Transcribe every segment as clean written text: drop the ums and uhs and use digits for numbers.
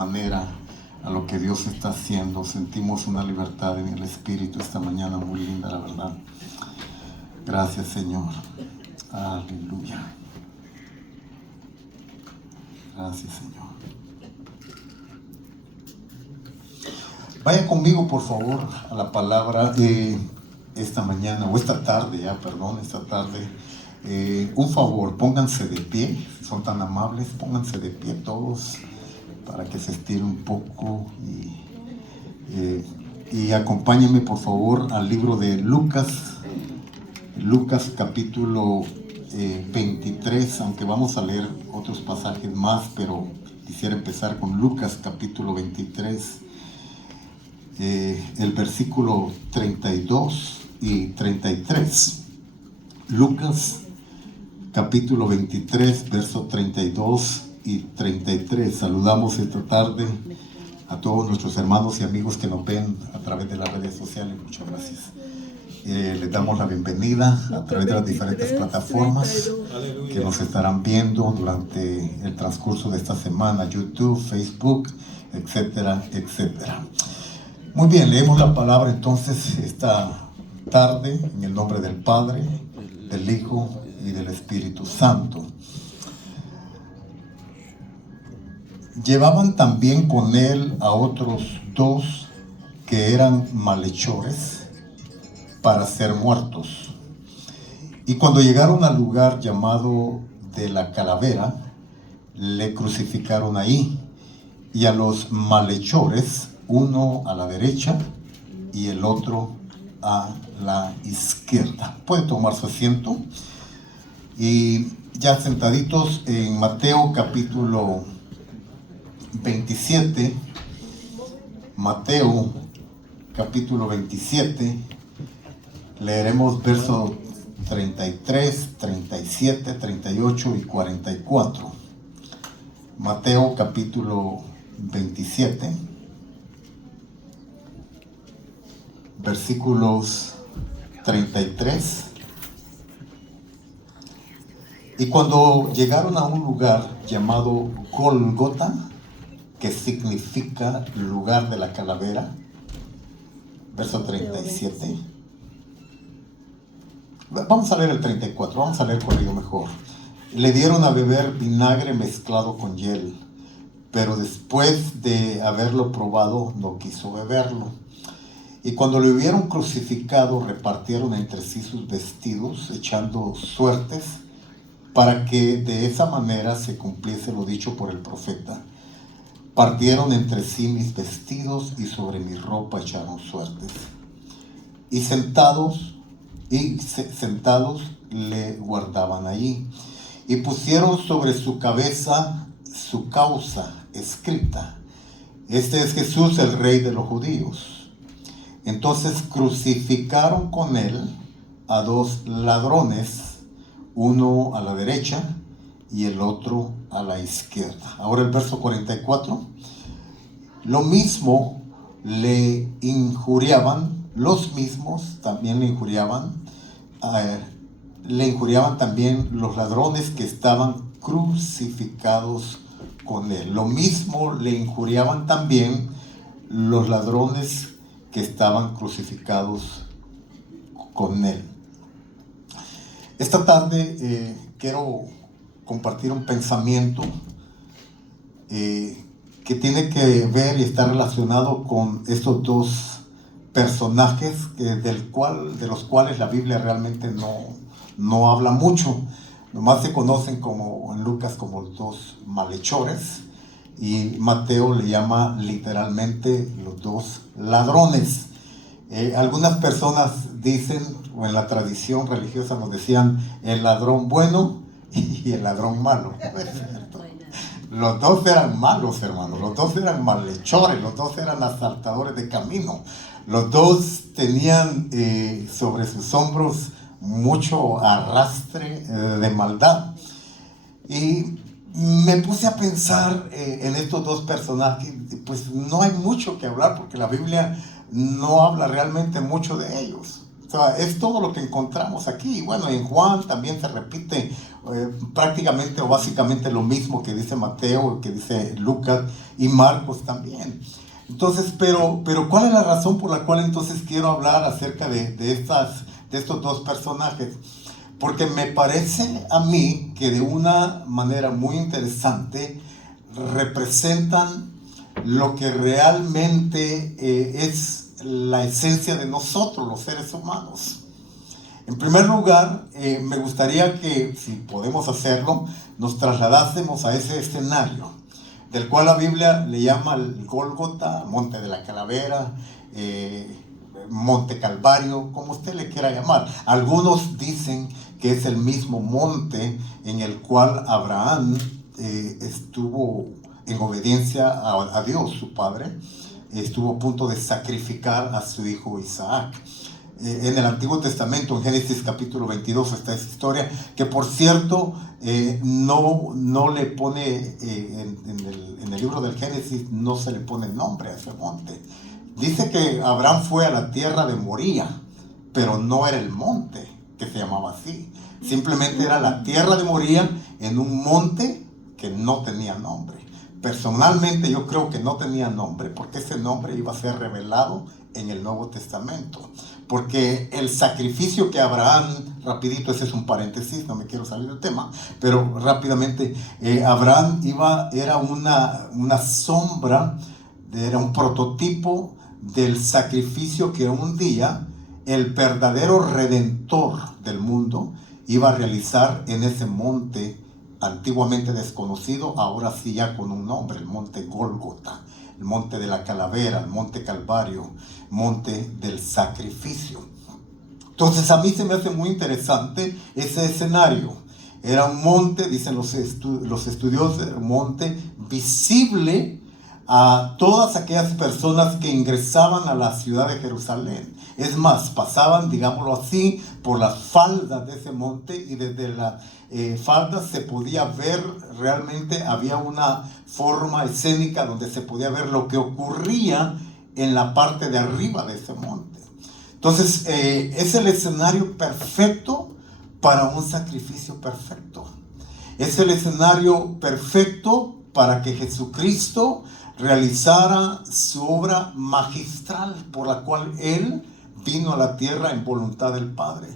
manera a lo que Dios está haciendo. Sentimos una libertad en el Espíritu esta mañana muy linda, la verdad. Gracias, Señor. Aleluya. Gracias, Señor. Vaya conmigo, por favor, a la palabra esta mañana, o esta tarde, esta tarde. Un favor, pónganse de pie, si son tan amables, pónganse de pie todos, para que se estire un poco y acompáñenme por favor al libro de Lucas capítulo 23, aunque vamos a leer otros pasajes más, pero quisiera empezar con Lucas capítulo 23, el versículo 32 y 33. Lucas capítulo 23, verso 32 y 33. Saludamos esta tarde a todos nuestros hermanos y amigos que nos ven a través de las redes sociales. Muchas gracias. Les damos la bienvenida a través de las diferentes plataformas que nos estarán viendo durante el transcurso de esta semana: YouTube, Facebook, etcétera, etcétera. Muy bien, leemos la palabra entonces esta tarde en el nombre del Padre, del Hijo y del Espíritu Santo. Llevaban también con él a otros dos que eran malhechores para ser muertos. Y cuando llegaron al lugar llamado de la Calavera, le crucificaron ahí, y a los malhechores, uno a la derecha y el otro a la izquierda. Puede tomar su asiento. Y ya sentaditos en Mateo capítulo 27, Mateo capítulo 27, leeremos versos 33, 37, 38 y 44. Mateo capítulo 27, versículos 33. Y cuando llegaron a un lugar llamado Gólgota, que significa lugar de la calavera, verso 37. Vamos a leer el 34, vamos a leer por ello mejor. Le dieron a beber vinagre mezclado con hiel, pero después de haberlo probado no quiso beberlo. Y cuando lo hubieron crucificado, repartieron entre sí sus vestidos, echando suertes, para que de esa manera se cumpliese lo dicho por el profeta: partieron entre sí mis vestidos y sobre mi ropa echaron suertes. Y sentados le guardaban allí, y pusieron sobre su cabeza su causa escrita: este es Jesús, el Rey de los judíos. Entonces crucificaron con él a dos ladrones, uno a la derecha y el otro a la izquierda. Ahora el verso 44. Lo mismo le injuriaban, los mismos también le injuriaban también los ladrones que estaban crucificados con él. Lo mismo le injuriaban también los ladrones que estaban crucificados con él. Esta tarde quiero compartir un pensamiento que tiene que ver y está relacionado con estos dos personajes de los cuales la Biblia realmente no habla mucho. Nomás se conocen en Lucas como los dos malhechores, y Mateo le llama literalmente los dos ladrones. Algunas personas dicen, o en la tradición religiosa nos decían, el ladrón bueno y el ladrón malo. Los dos eran malos, hermanos, los dos eran malhechores, los dos eran asaltadores de camino, los dos tenían sobre sus hombros mucho arrastre de maldad. Y me puse a pensar en estos dos personajes. Pues no hay mucho que hablar, porque la Biblia no habla realmente mucho de ellos. O sea, es todo lo que encontramos aquí. Bueno, en Juan también se repite prácticamente o básicamente lo mismo que dice Mateo, que dice Lucas y Marcos también. Entonces, pero ¿cuál es la razón por la cual entonces quiero hablar acerca de estos dos personajes? Porque me parece a mí que de una manera muy interesante representan lo que realmente es la esencia de nosotros, los seres humanos. En primer lugar, me gustaría que, si podemos hacerlo, nos trasladásemos a ese escenario, del cual la Biblia le llama el Gólgota, Monte de la Calavera, Monte Calvario, como usted le quiera llamar. Algunos dicen que es el mismo monte en el cual Abraham estuvo en obediencia a Dios, su padre, estuvo a punto de sacrificar a su hijo Isaac. En el Antiguo Testamento, en Génesis capítulo 22, está esa historia, que por cierto, no le pone, en el libro del Génesis, no se le pone nombre a ese monte. Dice que Abraham fue a la tierra de Moría, pero no era el monte que se llamaba así. Simplemente era la tierra de Moría en un monte que no tenía nombre. Personalmente yo creo que no tenía nombre, porque ese nombre iba a ser revelado en el Nuevo Testamento. Porque el sacrificio que Abraham, rapidito, ese es un paréntesis, no me quiero salir del tema, pero rápidamente, Abraham era una sombra, era un prototipo del sacrificio que un día el verdadero redentor del mundo iba a realizar en ese monte antiguamente desconocido, ahora sí ya con un nombre, el monte Gólgota, el monte de la calavera, el monte Calvario, monte del sacrificio. Entonces a mí se me hace muy interesante ese escenario. Era un monte, dicen los estudiosos, un monte visible a todas aquellas personas que ingresaban a la ciudad de Jerusalén. Es más, pasaban, digámoslo así, por las faldas de ese monte, y desde las faldas se podía ver, realmente había una forma escénica donde se podía ver lo que ocurría en la parte de arriba de ese monte. Entonces, es el escenario perfecto para un sacrificio perfecto. Es el escenario perfecto para que Jesucristo realizara su obra magistral por la cual Él vino a la tierra en voluntad del Padre,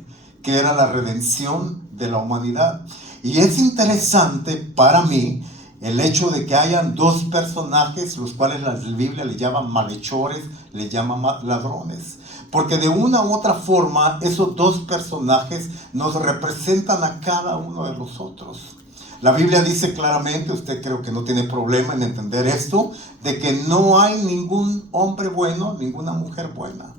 que era la redención de la humanidad. Y es interesante para mí el hecho de que hayan dos personajes, los cuales la Biblia le llama malhechores, le llama ladrones. Porque de una u otra forma, esos dos personajes nos representan a cada uno de nosotros. La Biblia dice claramente, usted creo que no tiene problema en entender esto, de que no hay ningún hombre bueno, ninguna mujer buena.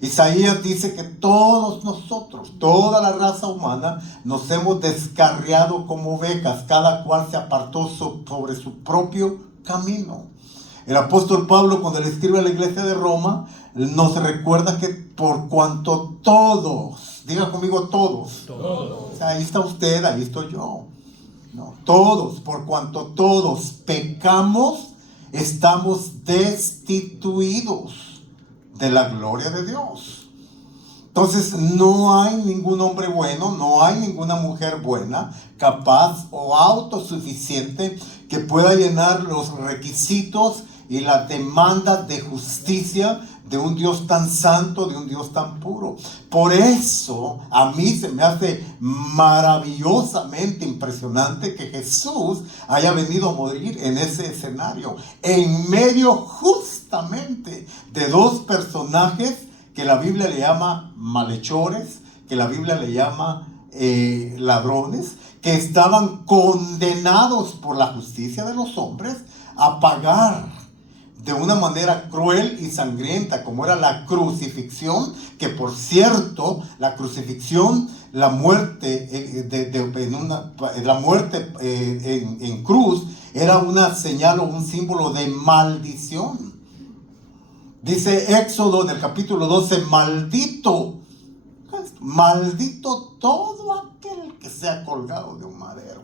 Isaías dice que todos nosotros, toda la raza humana, nos hemos descarriado como ovejas, cada cual se apartó sobre su propio camino. El apóstol Pablo, cuando le escribe a la iglesia de Roma, nos recuerda que por cuanto todos, diga conmigo todos. O sea, ahí está usted, ahí estoy yo. No, todos, por cuanto todos pecamos, estamos destituidos de la gloria de Dios. Entonces no hay ningún hombre bueno, no hay ninguna mujer buena, capaz o autosuficiente que pueda llenar los requisitos y las demandas de justicia de un Dios tan santo, de un Dios tan puro. Por eso a mí se me hace maravillosamente impresionante que Jesús haya venido a morir en ese escenario, en medio justamente de dos personajes que la Biblia le llama malhechores, que la Biblia le llama ladrones, que estaban condenados por la justicia de los hombres a pagar de una manera cruel y sangrienta, como era la crucifixión, que por cierto, la crucifixión, la muerte, en cruz, era una señal o un símbolo de maldición. Dice Éxodo en el capítulo 12, maldito todo aquel que sea colgado de un madero.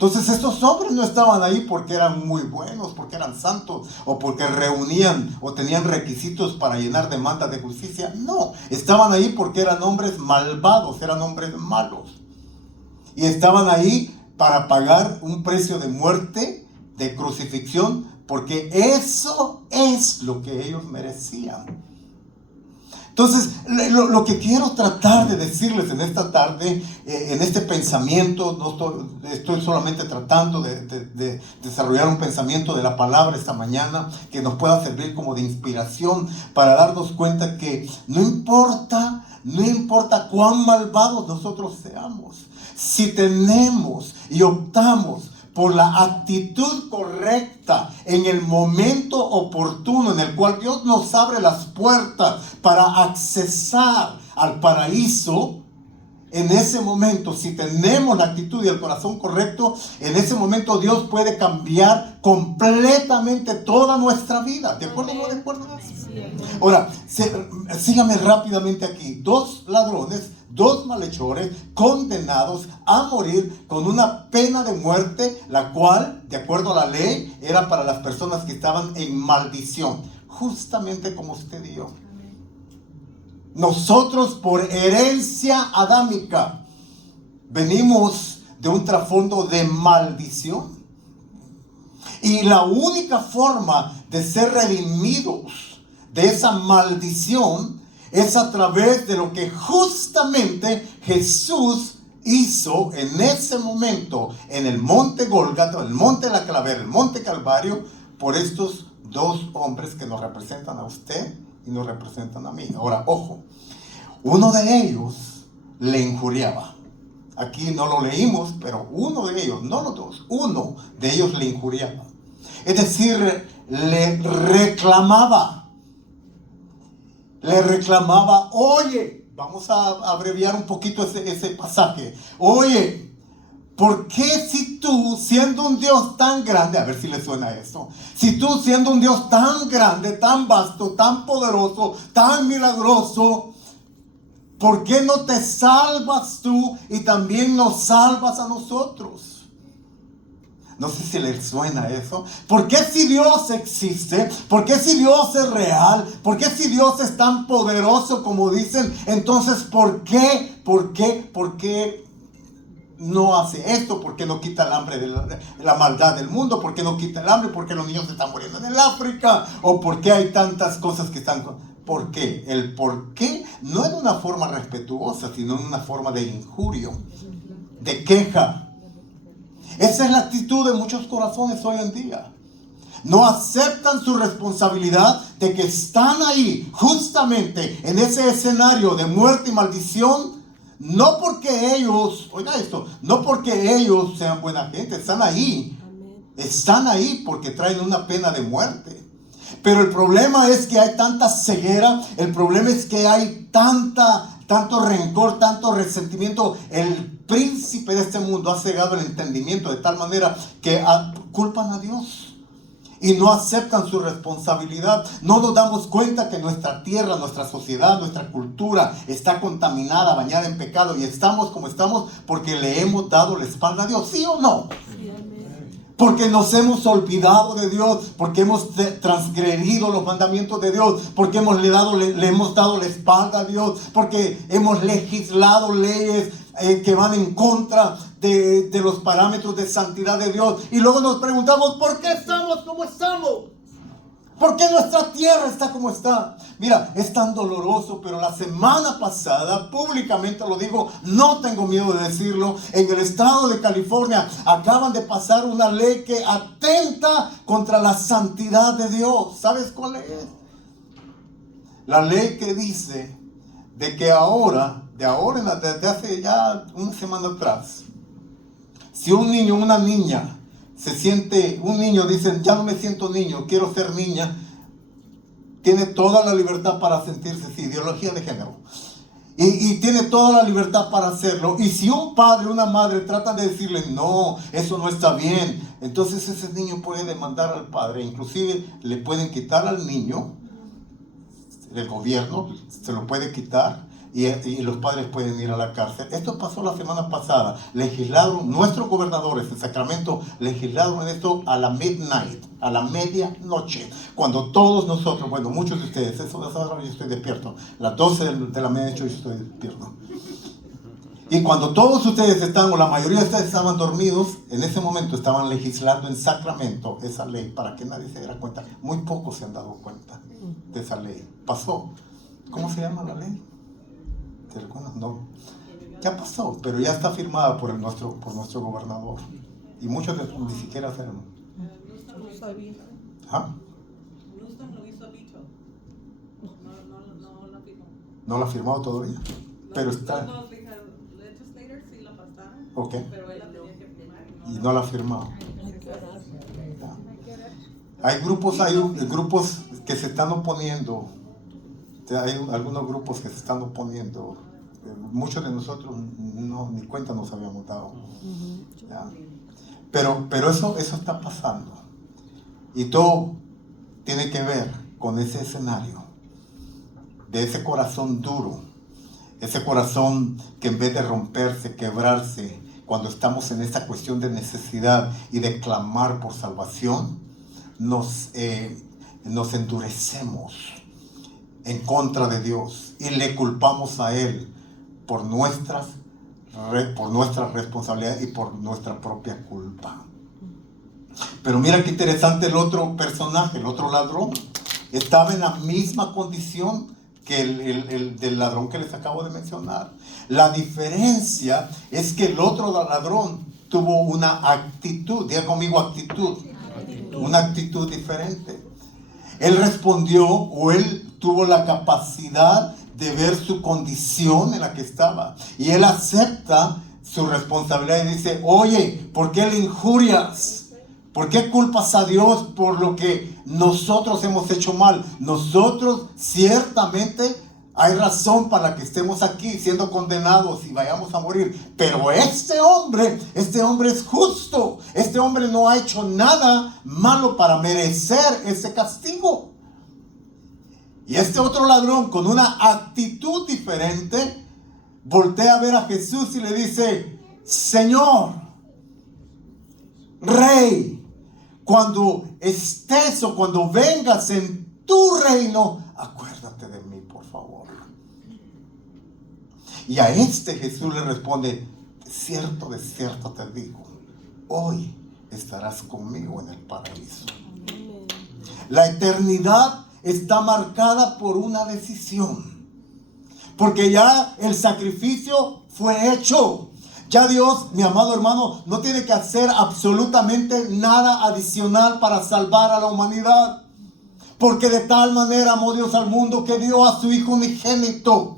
Entonces estos hombres no estaban ahí porque eran muy buenos, porque eran santos, o porque reunían o tenían requisitos para llenar demandas de justicia. No, estaban ahí porque eran hombres malvados, eran hombres malos. Y estaban ahí para pagar un precio de muerte, de crucifixión, porque eso es lo que ellos merecían. Entonces, lo que quiero tratar de decirles en esta tarde, en este pensamiento, no estoy solamente tratando de desarrollar un pensamiento de la palabra esta mañana que nos pueda servir como de inspiración para darnos cuenta que no importa cuán malvados nosotros seamos, si tenemos y optamos por la actitud correcta en el momento oportuno en el cual Dios nos abre las puertas para accesar al paraíso, en ese momento, si tenemos la actitud y el corazón correcto, en ese momento Dios puede cambiar completamente toda nuestra vida. ¿De acuerdo o no de acuerdo? Ahora, sígame rápidamente aquí. 2 ladrones, 2 malhechores condenados a morir con una pena de muerte, la cual, de acuerdo a la ley, era para las personas que estaban en maldición, justamente como usted y yo. Nosotros, por herencia adámica, venimos de un trasfondo de maldición. Y la única forma de ser redimidos de esa maldición es a través de lo que justamente Jesús hizo en ese momento en el monte Gólgata, el monte de la Calavera, el monte Calvario, por estos 2 hombres que nos representan a usted y nos representan a mí. Ahora, ojo, uno de ellos le injuriaba. Aquí no lo leímos, pero uno de ellos, no los 2, uno de ellos le injuriaba. Es decir, le reclamaba, oye, vamos a abreviar un poquito ese pasaje. Oye, ¿por qué si tú, siendo un Dios tan grande, a ver si le suena eso, si tú siendo un Dios tan grande, tan vasto, tan poderoso, tan milagroso, ¿por qué no te salvas tú y también nos salvas a nosotros? No sé si les suena eso. ¿Por qué si Dios existe? ¿Por qué si Dios es real? ¿Por qué si Dios es tan poderoso como dicen? Entonces, ¿por qué no hace esto? ¿Por qué no quita el hambre de la maldad del mundo? ¿Por qué no quita el hambre? ¿Por qué los niños se están muriendo en el África? ¿O por qué hay tantas cosas que están... ¿Por qué? El por qué no en una forma respetuosa, sino en una forma de injurio, de queja. Esa es la actitud de muchos corazones hoy en día. No aceptan su responsabilidad de que están ahí, justamente en ese escenario de muerte y maldición. No porque ellos, oiga esto, no porque ellos sean buena gente, están ahí. Están ahí porque traen una pena de muerte. Pero el problema es que hay tanta ceguera, el problema es que hay tanto rencor, tanto resentimiento. El príncipe de este mundo ha cegado el entendimiento de tal manera que culpan a Dios y no aceptan su responsabilidad. No nos damos cuenta que nuestra tierra, nuestra sociedad, nuestra cultura está contaminada, bañada en pecado, y estamos como estamos porque le hemos dado la espalda a Dios, ¿sí o no? Porque nos hemos olvidado de Dios, porque hemos transgredido los mandamientos de Dios, porque le hemos dado la espalda a Dios, porque hemos legislado leyes que van en contra de los parámetros de santidad de Dios. Y luego nos preguntamos, ¿por qué estamos como estamos? ¿Por qué nuestra tierra está como está? Mira, es tan doloroso, pero la semana pasada, públicamente lo digo, no tengo miedo de decirlo, en el estado de California acaban de pasar una ley que atenta contra la santidad de Dios. ¿Sabes cuál es? La ley que dice de que desde hace ya una semana atrás, si un niño o una niña un niño dice, ya no me siento niño, quiero ser niña, tiene toda la libertad para sentirse así, ideología de género. Y tiene toda la libertad para hacerlo. Y si un padre o una madre tratan de decirle, no, eso no está bien, entonces ese niño puede demandar al padre. Inclusive le pueden quitar al niño, el gobierno se lo puede quitar, y los padres pueden ir a la cárcel. Esto pasó la semana pasada. Legislaron, nuestros gobernadores en Sacramento legislaron en esto a la midnight, a la medianoche, cuando todos nosotros, bueno, muchos de ustedes, eso de ahora yo estoy despierto, las 12 de la medianoche yo estoy despierto. Y cuando todos ustedes estaban, o la mayoría de ustedes estaban dormidos, en ese momento estaban legislando en Sacramento esa ley para que nadie se diera cuenta. Muy pocos se han dado cuenta de esa ley. Pasó. ¿Cómo se llama la ley? ¿Te recuerdas? No. Ya pasó, pero ya está firmada por nuestro gobernador. Y muchos de ni siquiera saben. No sabía. ¿Ah? Newsom lo hizo Vito. No la firmó. ¿No la ha firmado todavía? No, Pero está. Los legislators sí la pasaron. Ok. Pero él la tenía que firmar. Y no la ha firmado. Hay grupos que se están oponiendo. Hay algunos grupos que se están oponiendo. Muchos de nosotros ni cuenta nos habíamos dado. ¿Ya? Pero eso está pasando. Y todo tiene que ver con ese escenario, de ese corazón duro, ese corazón que en vez de romperse, quebrarse, cuando estamos en esta cuestión de necesidad y de clamar por salvación, nos endurecemos en contra de Dios y le culpamos a Él por nuestra responsabilidad y por nuestra propia culpa. Pero mira qué interesante, el otro personaje, el otro ladrón, estaba en la misma condición que el del ladrón que les acabo de mencionar. La diferencia es que el otro ladrón tuvo una actitud, diga conmigo actitud, una actitud diferente. Él respondió, o él tuvo la capacidad de ver su condición en la que estaba. Y él acepta su responsabilidad y dice, oye, ¿por qué le injurias? ¿Por qué culpas a Dios por lo que nosotros hemos hecho mal? Nosotros ciertamente hay razón para que estemos aquí siendo condenados y vayamos a morir. Pero este hombre es justo. Este hombre no ha hecho nada malo para merecer ese castigo. Y este otro ladrón, con una actitud diferente, voltea a ver a Jesús y le dice, Señor, Rey, cuando estés o cuando vengas en tu reino, acuérdate de mí, por favor. Y a este Jesús le responde, de cierto te digo, hoy estarás conmigo en el paraíso. La eternidad está marcada por una decisión, porque ya el sacrificio fue hecho. Ya Dios, mi amado hermano, no tiene que hacer absolutamente nada adicional para salvar a la humanidad, porque de tal manera amó Dios al mundo que dio a su Hijo unigénito,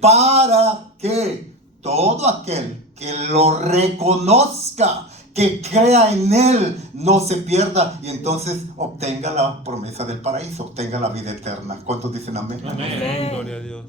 para que todo aquel que lo reconozca, que crea en Él, no se pierda y entonces obtenga la promesa del paraíso, obtenga la vida eterna. ¿Cuántos dicen amén? Amén. Gloria a Dios.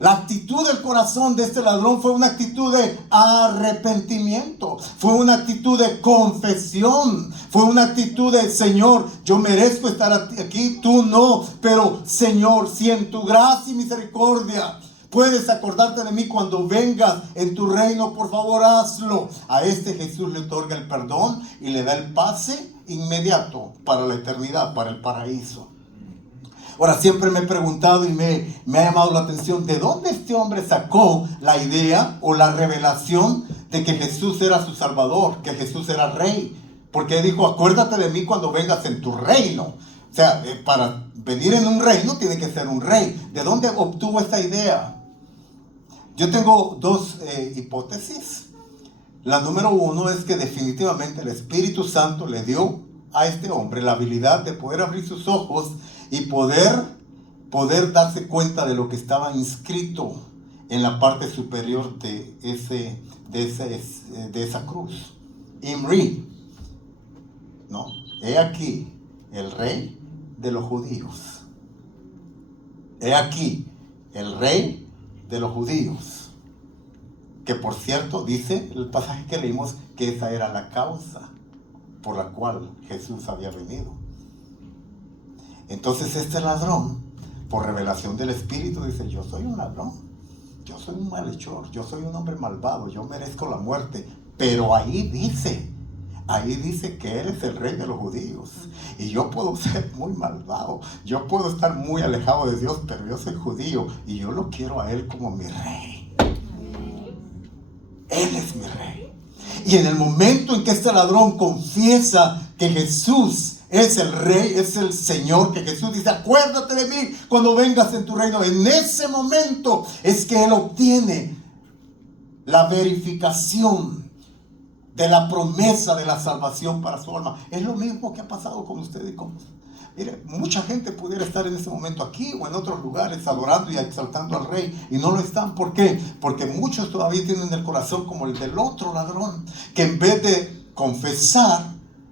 La actitud del corazón de este ladrón fue una actitud de arrepentimiento, fue una actitud de confesión, fue una actitud de, Señor, yo merezco estar aquí, tú no, pero Señor, si en tu gracia y misericordia puedes acordarte de mí cuando vengas en tu reino, por favor hazlo. A este Jesús le otorga el perdón y le da el pase inmediato para la eternidad, para el paraíso. Ahora, siempre me he preguntado y me ha llamado la atención, ¿de dónde este hombre sacó la idea o la revelación de que Jesús era su Salvador, que Jesús era Rey? Porque dijo, acuérdate de mí cuando vengas en tu reino. O sea, para venir en un reino tiene que ser un rey. ¿De dónde obtuvo esta idea? Yo tengo dos hipótesis. La número uno es que definitivamente el Espíritu Santo le dio a este hombre la habilidad de poder abrir sus ojos y poder darse cuenta de lo que estaba inscrito en la parte superior de esa cruz. Imri, ¿no? He aquí el rey de los judíos. He aquí el rey de los judíos. Que por cierto, dice el pasaje que leímos que esa era la causa por la cual Jesús había venido. Entonces este ladrón por revelación del Espíritu, dice, yo soy un ladrón, yo soy un malhechor, yo soy un hombre malvado, yo merezco la muerte. Pero ahí dice que Él es el Rey de los judíos. Y yo puedo ser muy malvado, yo puedo estar muy alejado de Dios, pero yo soy judío y yo lo quiero a Él como mi Rey. Él es mi Rey. Y en el momento en que este ladrón confiesa que Jesús es el Rey, es el Señor, que Jesús dice, acuérdate de mí cuando vengas en tu reino, en ese momento es que él obtiene la verificación de la promesa de la salvación para su alma. Es lo mismo que ha pasado con usted y con nosotros. Mire, mucha gente pudiera estar en ese momento aquí o en otros lugares adorando y exaltando al Rey y no lo están. ¿Por qué? Porque muchos todavía tienen el corazón como el del otro ladrón, que en vez de confesar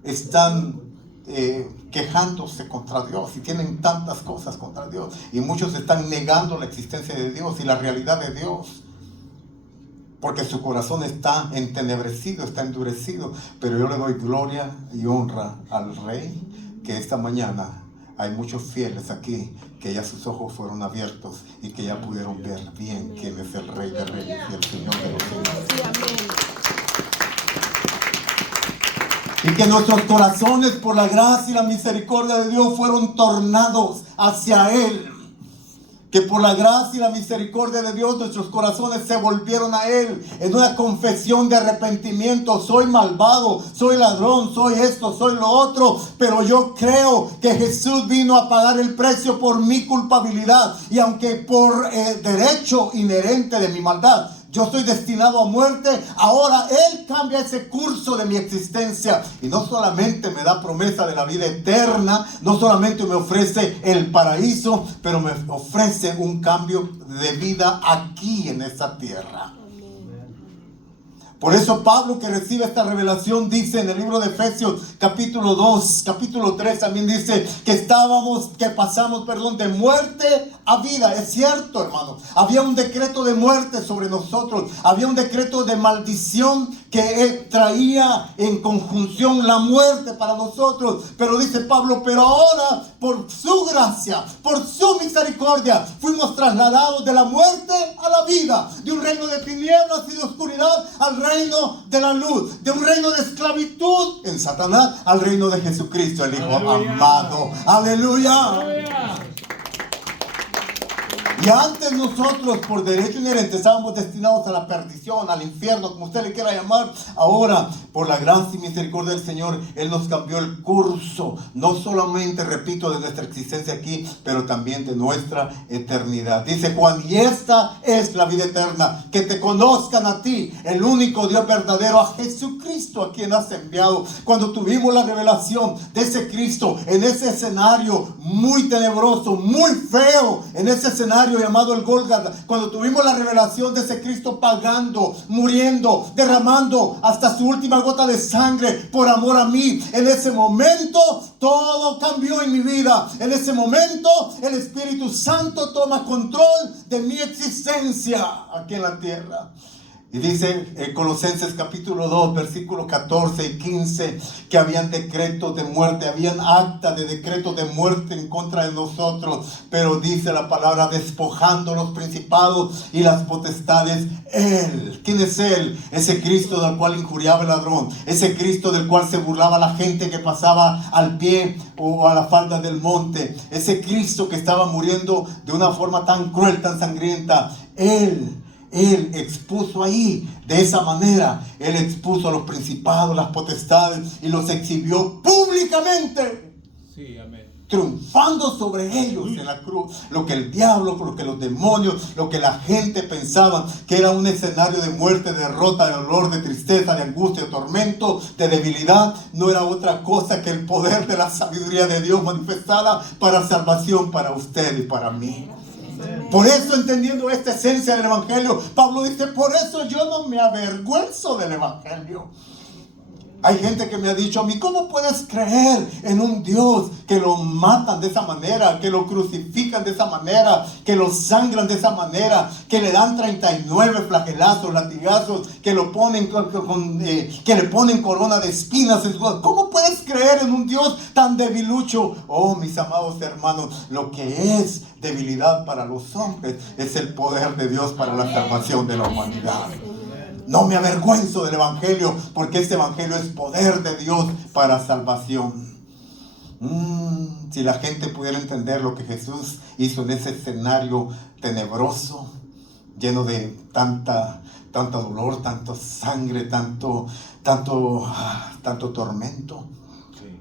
están quejándose contra Dios y tienen tantas cosas contra Dios, y muchos están negando la existencia de Dios y la realidad de Dios, porque su corazón está entenebrecido, está endurecido. Pero yo le doy gloria y honra al Rey, que esta mañana hay muchos fieles aquí que ya sus ojos fueron abiertos y que ya pudieron ver bien quién es el Rey de Reyes y el Señor de los Señores. Y que nuestros corazones, por la gracia y la misericordia de Dios, fueron tornados hacia Él. Que por la gracia y la misericordia de Dios, nuestros corazones se volvieron a Él en una confesión de arrepentimiento. Soy malvado, soy ladrón, soy esto, soy lo otro, pero yo creo que Jesús vino a pagar el precio por mi culpabilidad. Y aunque por derecho inherente de mi maldad yo estoy destinado a muerte, ahora Él cambia ese curso de mi existencia. Y no solamente me da promesa de la vida eterna, no solamente me ofrece el paraíso, pero me ofrece un cambio de vida aquí en esta tierra. Por eso Pablo, que recibe esta revelación, dice en el libro de Efesios capítulo 2, capítulo 3, también dice que pasamos de muerte a vida. Es cierto, hermano, había un decreto de muerte sobre nosotros, había un decreto de maldición que traía en conjunción la muerte para nosotros. Pero dice Pablo, pero ahora por su gracia, por su misericordia, fuimos trasladados de la muerte a la vida, de un reino de tinieblas y de oscuridad al reino de la luz, de un reino de esclavitud en Satanás al reino de Jesucristo, el Hijo amado. Aleluya. Y antes nosotros, por derecho inherente, estábamos destinados a la perdición, al infierno, como usted le quiera llamar. Ahora, por la gracia y misericordia del Señor, Él nos cambió el curso, no solamente, repito, de nuestra existencia aquí, pero también de nuestra eternidad. Dice Juan, y esta es la vida eterna, que te conozcan a ti, el único Dios verdadero, a Jesucristo, a quien has enviado. Cuando tuvimos la revelación de ese Cristo, en ese escenario muy tenebroso, muy feo, en ese escenario llamado el Gólgota, cuando tuvimos la revelación de ese Cristo pagando, muriendo, derramando hasta su última gota de sangre por amor a mí, en ese momento todo cambió en mi vida. En ese momento el Espíritu Santo toma control de mi existencia aquí en la tierra. Y dice en Colosenses capítulo 2, versículos 14 y 15, que habían decretos de muerte, habían acta de decretos de muerte en contra de nosotros. Pero dice la palabra, despojando los principados y las potestades, Él. ¿Quién es Él? Ese Cristo del cual injuriaba el ladrón, ese Cristo del cual se burlaba la gente que pasaba al pie o a la falda del monte, ese Cristo que estaba muriendo de una forma tan cruel, tan sangrienta. Él expuso ahí, de esa manera, Él expuso a los principados, las potestades, y los exhibió públicamente. Sí, amén. Triunfando sobre ellos en la cruz. Lo que el diablo, lo que los demonios, lo que la gente pensaba que era un escenario de muerte, de derrota, de dolor, de tristeza, de angustia, de tormento, de debilidad, no era otra cosa que el poder de la sabiduría de Dios manifestada para salvación para usted y para mí. Por eso, entendiendo esta esencia del Evangelio, Pablo dice, por eso yo no me avergüenzo del Evangelio. Hay gente que me ha dicho a mí, ¿cómo puedes creer en un Dios que lo matan de esa manera, que lo crucifican de esa manera, que lo sangran de esa manera, que le dan 39 flagelazos, latigazos, que lo ponen que le ponen corona de espinas en su boca? ¿Cómo puedes creer en un Dios tan debilucho? Oh, mis amados hermanos, lo que es debilidad para los hombres es el poder de Dios para la salvación de la humanidad. No me avergüenzo del evangelio, porque este evangelio es poder de Dios para salvación. Si la gente pudiera entender lo que Jesús hizo en ese escenario tenebroso, lleno de tanto dolor, tanto sangre, tanto tormento.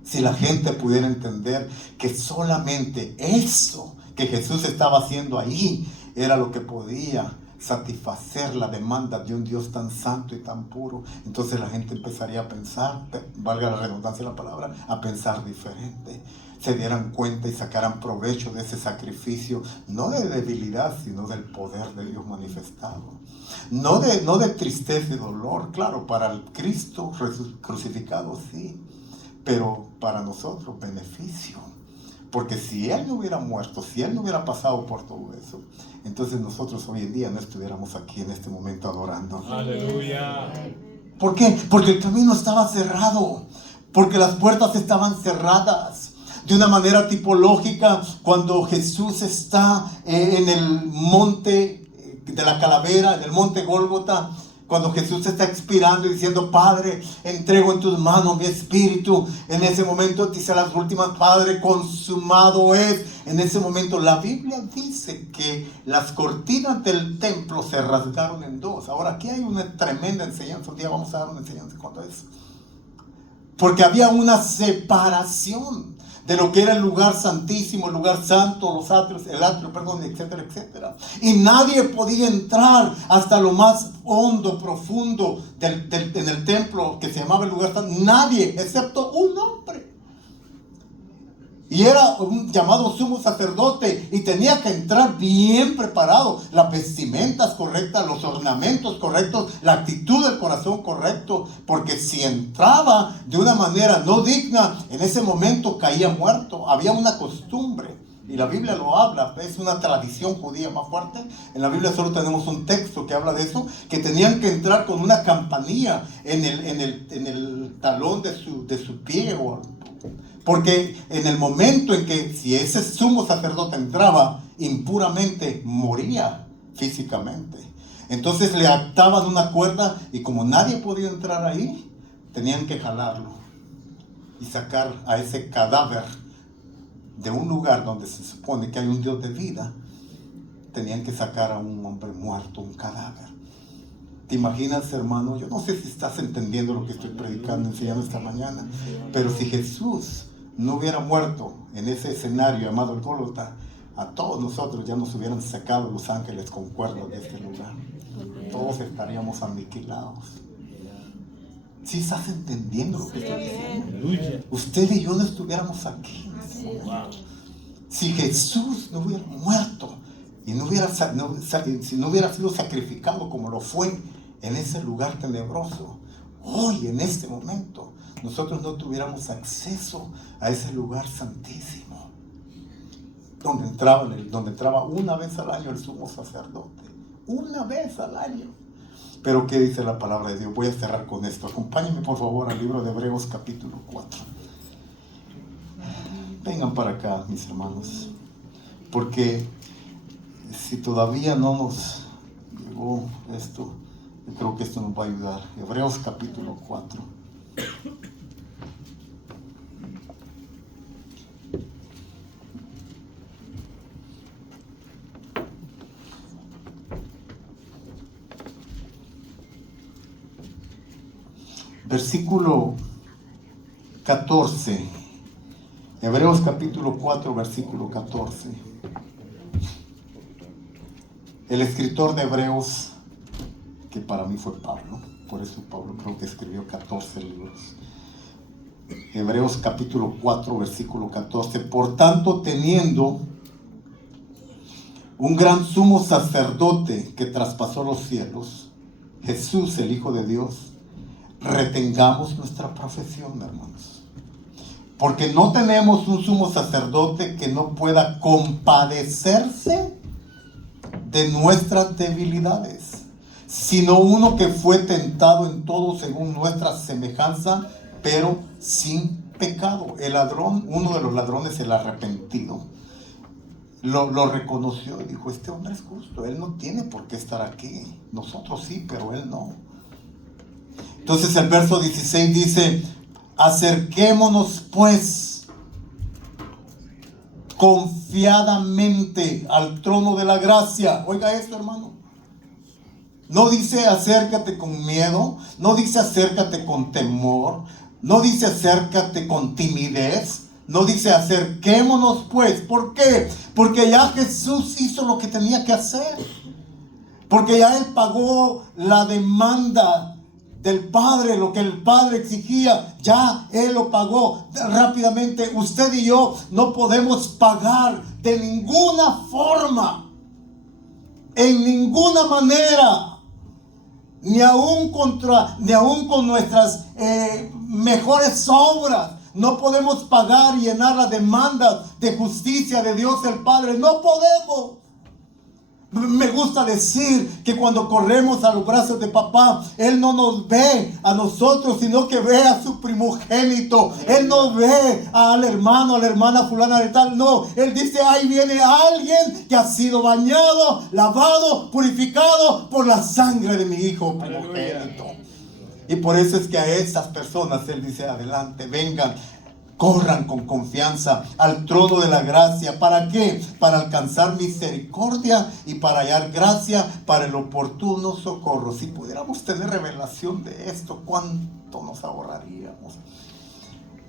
Si la gente pudiera entender que solamente eso que Jesús estaba haciendo ahí era lo que podía satisfacer la demanda de un Dios tan santo y tan puro, entonces la gente empezaría a pensar, valga la redundancia de la palabra, a pensar diferente. Se dieran cuenta y sacaran provecho de ese sacrificio, no de debilidad, sino del poder de Dios manifestado. No de tristeza y dolor, claro, para el Cristo crucificado sí, pero para nosotros beneficio. Porque si Él no hubiera muerto, si Él no hubiera pasado por todo eso, entonces nosotros hoy en día no estuviéramos aquí en este momento adorando. Aleluya. ¿Por qué? Porque el camino estaba cerrado, porque las puertas estaban cerradas. De una manera tipológica, cuando Jesús está en el monte de la calavera, en el monte Gólgota, cuando Jesús está expirando y diciendo, Padre, entrego en tus manos mi espíritu. En ese momento dice las últimas, Padre, consumado es. En ese momento la Biblia dice que las cortinas del templo se rasgaron en dos. Ahora aquí hay una tremenda enseñanza. Un día vamos a dar una enseñanza cuando es. Porque había una separación de lo que era el lugar santísimo, el lugar santo, los atrios, el atrio, perdón, etcétera, etcétera. Y nadie podía entrar hasta lo más hondo, profundo en el templo que se llamaba el lugar santo. Nadie, excepto un hombre. Y era un llamado sumo sacerdote y tenía que entrar bien preparado, las vestimentas correctas, los ornamentos correctos, la actitud del corazón correcto, porque si entraba de una manera no digna, en ese momento caía muerto. Había una costumbre y la Biblia lo habla, es una tradición judía más fuerte. En la Biblia solo tenemos un texto que habla de eso, que tenían que entrar con una campanilla en el talón de su pie, porque en el momento en que si ese sumo sacerdote entraba impuramente, moría físicamente. Entonces le ataban una cuerda y como nadie podía entrar ahí, tenían que jalarlo y sacar a ese cadáver de un lugar donde se supone que hay un Dios de vida. Tenían que sacar a un hombre muerto, un cadáver. ¿Te imaginas, hermano? Yo no sé si estás entendiendo lo que estoy predicando, enseñando esta mañana, pero si Jesús no hubiera muerto en ese escenario llamado el Gólgota, a todos nosotros ya nos hubieran sacado los ángeles con cuerdas de este lugar. Todos estaríamos aniquilados. ¿Sí estás entendiendo lo que estoy diciendo? Usted y yo no estuviéramos aquí. Si Jesús no hubiera muerto y si no hubiera sido sacrificado como lo fue en ese lugar tenebroso, hoy en este momento nosotros no tuviéramos acceso a ese lugar santísimo donde entraba una vez al año el sumo sacerdote, una vez al año. Pero ¿qué dice la palabra de Dios? Voy a cerrar con esto. Acompáñenme por favor al libro de Hebreos capítulo 4. Vengan para acá, mis hermanos, porque si todavía no nos llegó esto, yo creo que esto nos va a ayudar. Hebreos capítulo 4. Versículo 14. Hebreos capítulo 4, versículo 14. El escritor de Hebreos, que para mí fue Pablo, por eso Pablo creo que escribió 14 libros. Hebreos capítulo 4, versículo 14. Por tanto, teniendo un gran sumo sacerdote que traspasó los cielos, Jesús, el Hijo de Dios, retengamos nuestra profesión, hermanos. Porque no tenemos un sumo sacerdote que no pueda compadecerse de nuestras debilidades, sino uno que fue tentado en todo según nuestra semejanza, pero sin pecado. El ladrón, uno de los ladrones, el arrepentido, lo reconoció y dijo: este hombre es justo, él no tiene por qué estar aquí. Nosotros sí, pero él no. Entonces el verso 16 dice: acerquémonos pues confiadamente al trono de la gracia. Oiga esto, hermano. No dice acércate con miedo, no dice acércate con temor, no dice acércate con timidez, no dice acerquémonos pues. ¿Por qué? Porque ya Jesús hizo lo que tenía que hacer. Porque ya Él pagó la demanda del Padre, lo que el Padre exigía, ya Él lo pagó rápidamente. Usted y yo no podemos pagar de ninguna forma, en ninguna manera, ni aún con nuestras mejores obras. No podemos pagar y llenar las demandas de justicia de Dios el Padre. No podemos. Me gusta decir que cuando corremos a los brazos de papá, Él no nos ve a nosotros, sino que ve a su primogénito. Él no ve al hermano, a la hermana fulana de tal. No, Él dice: ahí viene alguien que ha sido bañado, lavado, purificado por la sangre de mi hijo primogénito. Y por eso es que a estas personas Él dice: adelante, vengan, corran con confianza al trono de la gracia. ¿Para qué? Para alcanzar misericordia y para hallar gracia para el oportuno socorro. Si pudiéramos tener revelación de esto, ¿cuánto nos ahorraríamos?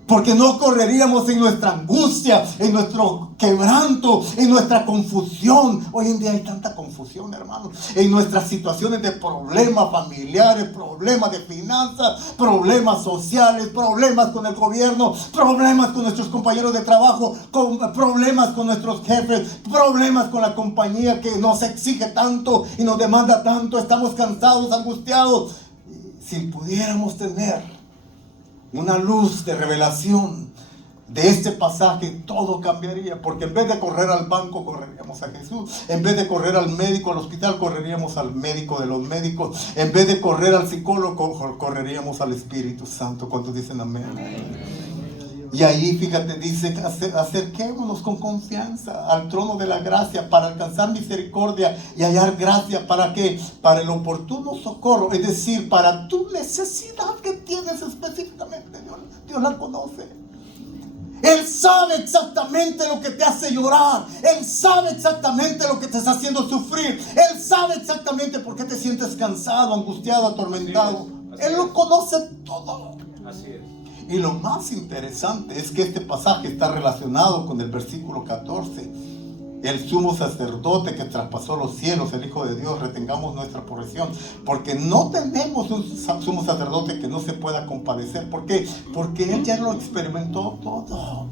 Porque no correríamos en nuestra angustia, en nuestro quebranto, en nuestra confusión. Hoy en día hay tanta confusión, hermanos. En nuestras situaciones de problemas familiares, problemas de finanzas, problemas sociales, problemas con el gobierno, problemas con nuestros compañeros de trabajo, problemas con nuestros jefes, problemas con la compañía que nos exige tanto y nos demanda tanto. Estamos cansados, angustiados. Si pudiéramos tener una luz de revelación de este pasaje, todo cambiaría. Porque en vez de correr al banco, correríamos a Jesús. En vez de correr al médico, al hospital, correríamos al médico de los médicos. En vez de correr al psicólogo, correríamos al Espíritu Santo. ¿Cuántos dicen amén? Y ahí, fíjate, dice: acerquémonos con confianza al trono de la gracia para alcanzar misericordia y hallar gracia. ¿Para qué? Para el oportuno socorro. Es decir, para tu necesidad que tienes específicamente. Dios la conoce. Él sabe exactamente lo que te hace llorar. Él sabe exactamente lo que te está haciendo sufrir. Él sabe exactamente por qué te sientes cansado, angustiado, atormentado. Él lo conoce todo. Así es. Y lo más interesante es que este pasaje está relacionado con el versículo 14. El sumo sacerdote que traspasó los cielos, el Hijo de Dios, retengamos nuestra profesión. Porque no tenemos un sumo sacerdote que no se pueda compadecer. ¿Por qué? Porque Él ya lo experimentó todo.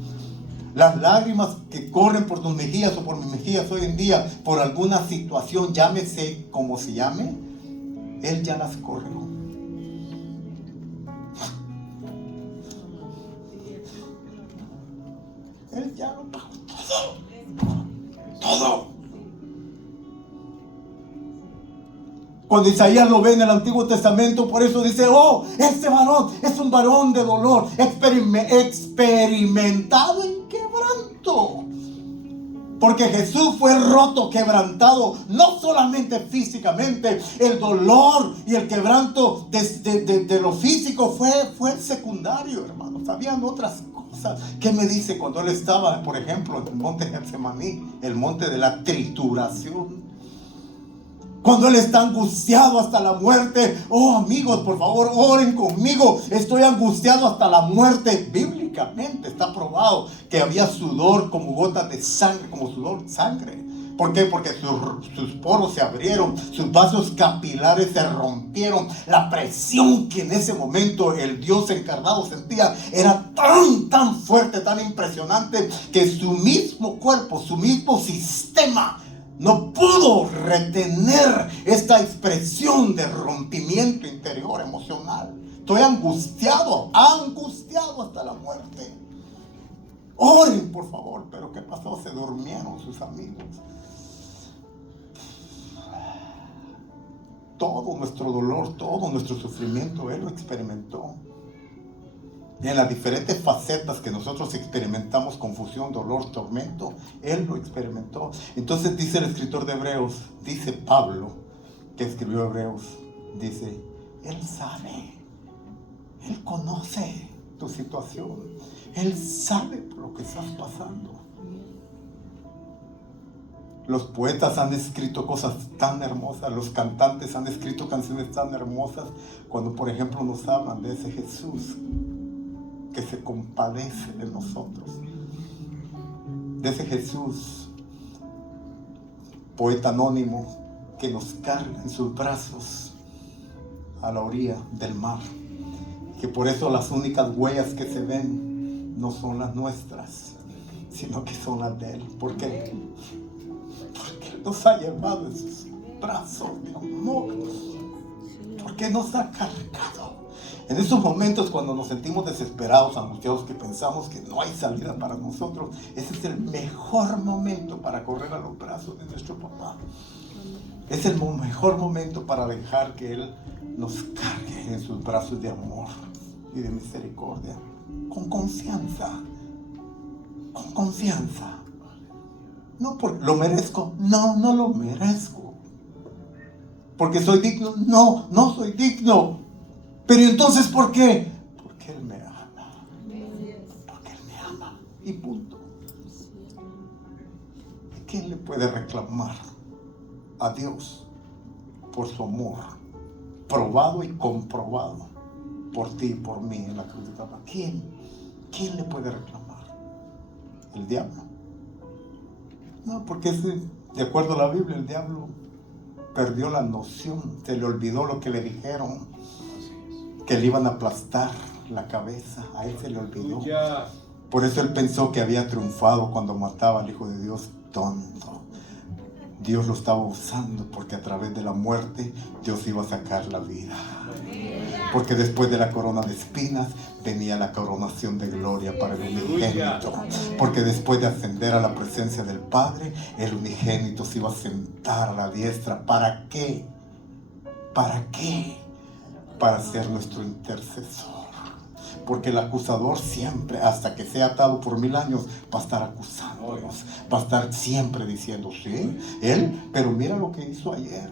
Las lágrimas que corren por tus mejillas o por mis mejillas hoy en día, por alguna situación, llámese como se llame, Él ya las corrió. Él ya lo pagó todo. Cuando Isaías lo ve en el Antiguo Testamento, por eso dice: oh, este varón es un varón de dolor, experimentado en quebranto. Porque Jesús fue roto, quebrantado, no solamente físicamente. El dolor y el quebranto de lo físico fue secundario, hermanos. Habían otras cosas. ¿Qué me dice cuando Él estaba, por ejemplo, en el monte Getsemaní, el monte de la trituración? Cuando Él está angustiado hasta la muerte. Oh, amigos, por favor, oren conmigo. Estoy angustiado hasta la muerte. Bíblicamente está probado que había sudor como gotas de sangre, como sudor de sangre. ¿Por qué? Porque sus poros se abrieron, sus vasos capilares se rompieron. La presión que en ese momento el Dios encarnado sentía era tan fuerte, tan impresionante, que su mismo cuerpo, su mismo sistema no pudo retener esta expresión de rompimiento interior emocional. Estoy angustiado hasta la muerte. Oren, por favor. Pero ¿qué pasó? Se durmieron sus amigos. Todo nuestro dolor, todo nuestro sufrimiento, Él lo experimentó. Y en las diferentes facetas que nosotros experimentamos, confusión, dolor, tormento, Él lo experimentó. Entonces dice el escritor de Hebreos, dice Pablo, que escribió Hebreos, dice, Él sabe, Él conoce tu situación, Él sabe por lo que estás pasando. Los poetas han escrito cosas tan hermosas, los cantantes han escrito canciones tan hermosas, cuando por ejemplo nos hablan de ese Jesús que se compadece de nosotros, de ese Jesús, poeta anónimo, que nos carga en sus brazos a la orilla del mar, que por eso las únicas huellas que se ven no son las nuestras, sino que son las de Él. ¿Por qué? Porque Él nos ha llevado en sus brazos de amor, porque nos ha cargado. En esos momentos cuando nos sentimos desesperados, angustiados, que pensamos que no hay salida para nosotros, ese es el mejor momento para correr a los brazos de nuestro papá. Es el mejor momento para dejar que Él nos cargue en sus brazos de amor y de misericordia. Con confianza. Con confianza. No porque lo merezco. No, no lo merezco. Porque soy digno. No, no soy digno. Pero entonces, ¿por qué? Porque Él me ama. Porque Él me ama. Y punto. ¿Quién le puede reclamar a Dios por su amor probado y comprobado por ti y por mí en la cruz de Calvario? ¿Quién le puede reclamar? ¿El diablo? No, porque de acuerdo a la Biblia, el diablo perdió la noción, se le olvidó lo que le dijeron, que le iban a aplastar la cabeza. A él se le olvidó. Por eso él pensó que había triunfado cuando mataba al Hijo de Dios. Tonto. Dios lo estaba usando porque a través de la muerte Dios iba a sacar la vida. Porque después de la corona de espinas venía la coronación de gloria para el unigénito. Porque después de ascender a la presencia del Padre, el unigénito se iba a sentar a la diestra. ¿Para qué? ¿Para qué? Para ser nuestro intercesor. Porque el acusador siempre, hasta que sea atado por 1000 años, va a estar acusándonos, va a estar siempre diciendo, sí, él, pero mira lo que hizo ayer,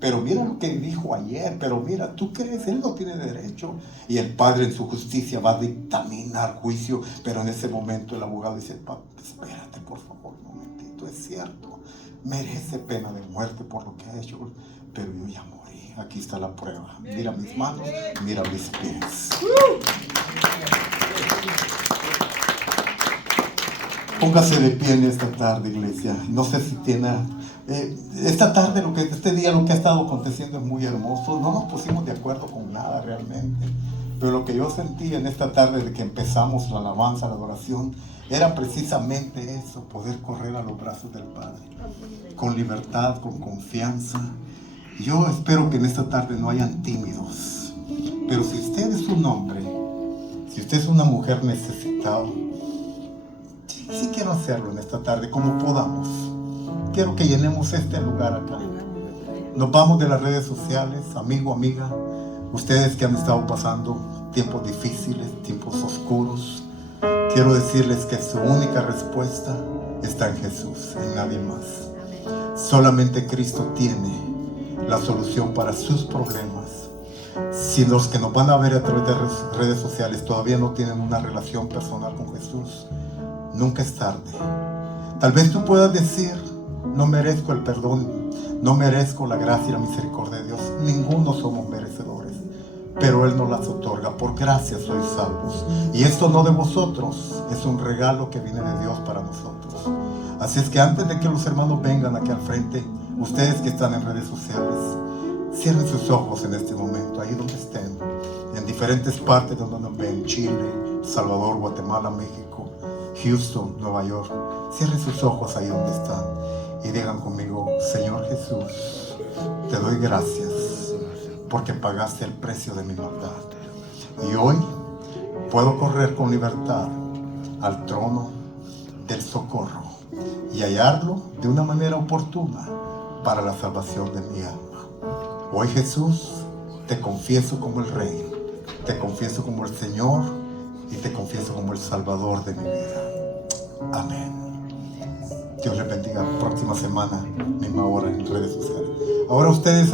pero mira lo que dijo ayer, pero mira, ¿tú crees? Él no tiene derecho. Y el Padre en su justicia va a dictaminar juicio, pero en ese momento el abogado dice, espérate por favor un momentito, es cierto, merece pena de muerte por lo que ha hecho, pero yo ya morí. Aquí está la prueba. Mira mis manos, mira mis pies. Póngase de pie en esta tarde, iglesia. No sé si tiene... esta tarde, este día lo que ha estado aconteciendo es muy hermoso. No nos pusimos de acuerdo con nada realmente. Pero lo que yo sentí en esta tarde de que empezamos la alabanza, la adoración, era precisamente eso, poder correr a los brazos del Padre. Con libertad, con confianza. Yo espero que en esta tarde no hayan tímidos. Pero si usted es un hombre, si usted es una mujer necesitada, sí quiero hacerlo en esta tarde, como podamos. Quiero que llenemos este lugar acá. Nos vamos de las redes sociales, amigo, amiga. Ustedes que han estado pasando tiempos difíciles, tiempos oscuros, quiero decirles que su única respuesta está en Jesús, en nadie más. Solamente Cristo tiene la solución para sus problemas. Si los que nos van a ver a través de redes sociales todavía no tienen una relación personal con Jesús, nunca es tarde. Tal vez tú puedas decir, no merezco el perdón, no merezco la gracia y la misericordia de Dios. Ninguno somos merecedores, pero Él nos las otorga. Por gracia sois salvos. Y esto no de vosotros, es un regalo que viene de Dios para nosotros. Así es que antes de que los hermanos vengan aquí al frente, ustedes que están en redes sociales, cierren sus ojos en este momento, ahí donde estén, en diferentes partes donde nos ven, Chile, Salvador, Guatemala, México, Houston, Nueva York. Cierren sus ojos ahí donde están y digan conmigo, Señor Jesús, te doy gracias porque pagaste el precio de mi maldad. Y hoy puedo correr con libertad al trono del socorro y hallarlo de una manera oportuna para la salvación de mi alma. Hoy, Jesús, te confieso como el Rey, te confieso como el Señor y te confieso como el Salvador de mi vida. Amén. Dios les bendiga. Próxima semana, misma hora en redes sociales. Ahora ustedes